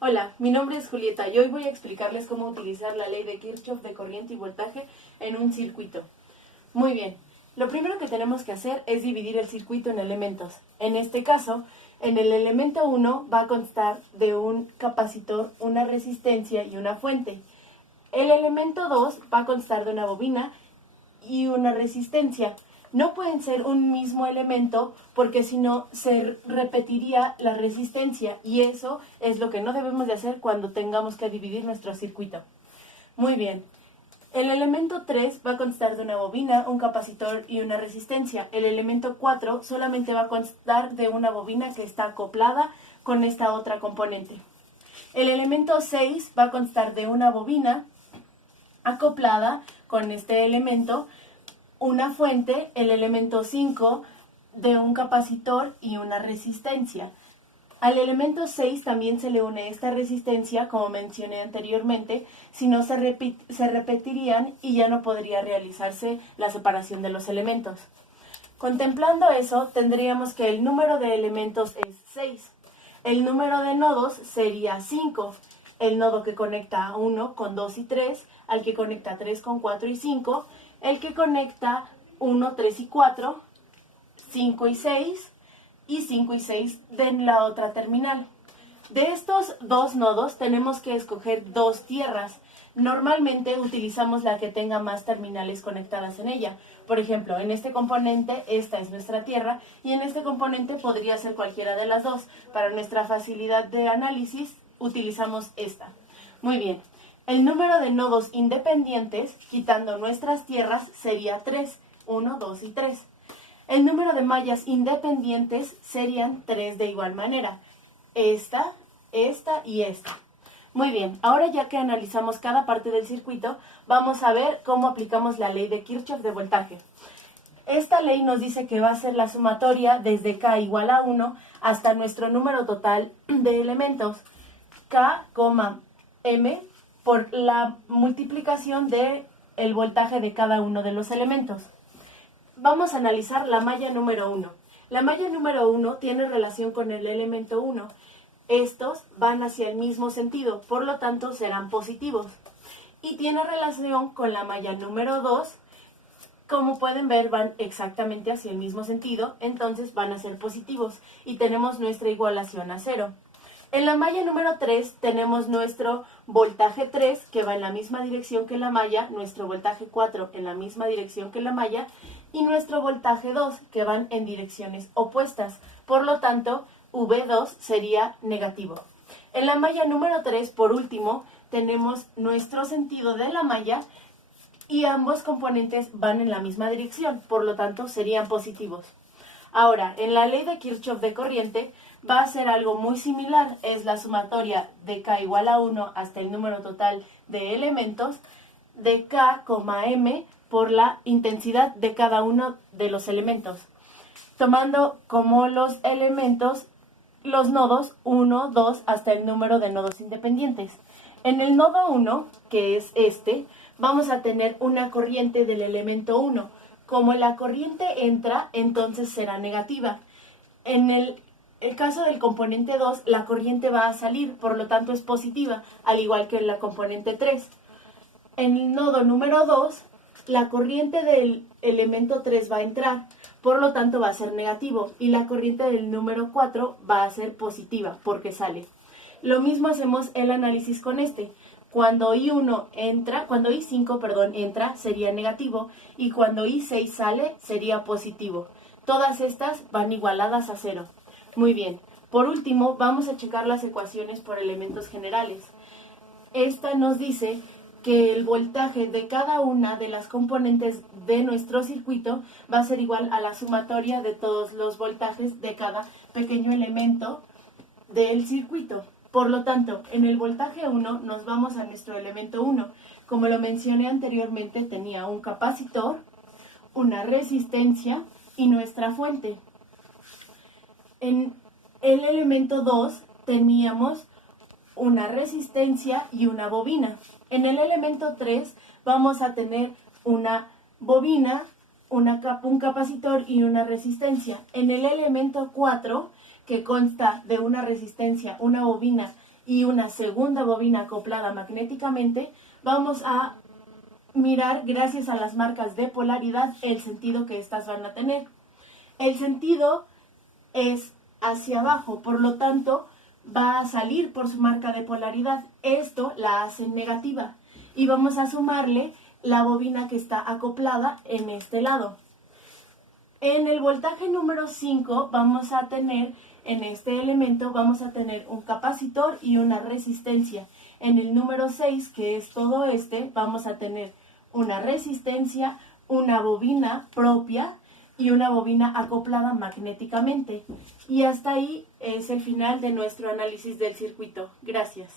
Hola, mi nombre es Julieta y hoy voy a explicarles cómo utilizar la ley de Kirchhoff de corriente y voltaje en un circuito. Muy bien, lo primero que tenemos que hacer es dividir el circuito en elementos. En este caso, en el elemento 1 va a constar de un capacitor, una resistencia y una fuente. El elemento 2 va a constar de una bobina y una resistencia. No pueden ser un mismo elemento porque si no se repetiría la resistencia y eso es lo que no debemos de hacer cuando tengamos que dividir nuestro circuito. Muy bien. El elemento 3 va a constar de una bobina, un capacitor y una resistencia. El elemento 4 solamente va a constar de una bobina que está acoplada con esta otra componente. El elemento 6 va a constar de una bobina acoplada con este elemento, una fuente, el elemento 5 de un capacitor y una resistencia. Al elemento 6 también se le une esta resistencia, como mencioné anteriormente, si no se repetirían y ya no podría realizarse la separación de los elementos. Contemplando eso, tendríamos que el número de elementos es 6. El número de nodos sería 5. El nodo que conecta a 1 con 2 y 3, al que conecta 3 con 4 y 5, el que conecta 1, 3 y 4, 5 y 6, y 5 y 6 de la otra terminal. De estos dos nodos tenemos que escoger dos tierras. Normalmente utilizamos la que tenga más terminales conectadas en ella. Por ejemplo, en este componente esta es nuestra tierra y en este componente podría ser cualquiera de las dos. Para nuestra facilidad de análisis utilizamos esta. Muy bien. El número de nodos independientes, quitando nuestras tierras, sería 3. 1, 2 y 3. El número de mallas independientes serían 3 de igual manera. Esta y esta. Muy bien, ahora ya que analizamos cada parte del circuito, vamos a ver cómo aplicamos la ley de Kirchhoff de voltaje. Esta ley nos dice que va a ser la sumatoria desde K igual a 1 hasta nuestro número total de elementos, K, M, por la multiplicación del voltaje de cada uno de los elementos. Vamos a analizar la malla número 1. La malla número 1 tiene relación con el elemento 1. Estos van hacia el mismo sentido, por lo tanto serán positivos. Y tiene relación con la malla número 2. Como pueden ver, van exactamente hacia el mismo sentido, entonces van a ser positivos. Y tenemos nuestra igualación a 0. En la malla número 3 tenemos nuestro voltaje 3, que va en la misma dirección que la malla, nuestro voltaje 4 en la misma dirección que la malla, y nuestro voltaje 2, que van en direcciones opuestas. Por lo tanto, V2 sería negativo. En la malla número 3, por último, tenemos nuestro sentido de la malla y ambos componentes van en la misma dirección, por lo tanto serían positivos. Ahora, en la ley de Kirchhoff de corriente va a ser algo muy similar, es la sumatoria de K igual a 1 hasta el número total de elementos de K, M por la intensidad de cada uno de los elementos, tomando como los elementos los nodos 1, 2 hasta el número de nodos independientes. En el nodo 1, que es este, vamos a tener una corriente del elemento 1. Como la corriente entra, entonces será negativa. En el caso del componente 2, la corriente va a salir, por lo tanto es positiva, al igual que en la componente 3. En el nodo número 2, la corriente del elemento 3 va a entrar, por lo tanto va a ser negativo, y la corriente del número 4 va a ser positiva, porque sale. Lo mismo hacemos el análisis con este. Cuando I5 entra, sería negativo, y cuando I6 sale, sería positivo. Todas estas van igualadas a 0. Muy bien. Por último, vamos a checar las ecuaciones por elementos generales. Esta nos dice que el voltaje de cada una de las componentes de nuestro circuito va a ser igual a la sumatoria de todos los voltajes de cada pequeño elemento del circuito. Por lo tanto, en el voltaje 1 nos vamos a nuestro elemento 1. Como lo mencioné anteriormente, tenía un capacitor, una resistencia y nuestra fuente. En el elemento 2 teníamos una resistencia y una bobina. En el elemento 3 vamos a tener una bobina, un capacitor y una resistencia. En el elemento 4, que consta de una resistencia, una bobina y una segunda bobina acoplada magnéticamente, vamos a mirar, gracias a las marcas de polaridad, el sentido que estas van a tener. El sentido es hacia abajo, por lo tanto va a salir por su marca de polaridad. Esto la hace negativa y vamos a sumarle la bobina que está acoplada en este lado. En el voltaje número 5 vamos a tener, en este elemento vamos a tener un capacitor y una resistencia. En el número 6, que es todo este, vamos a tener una resistencia, una bobina propia y una bobina acoplada magnéticamente. Y hasta ahí es el final de nuestro análisis del circuito. Gracias.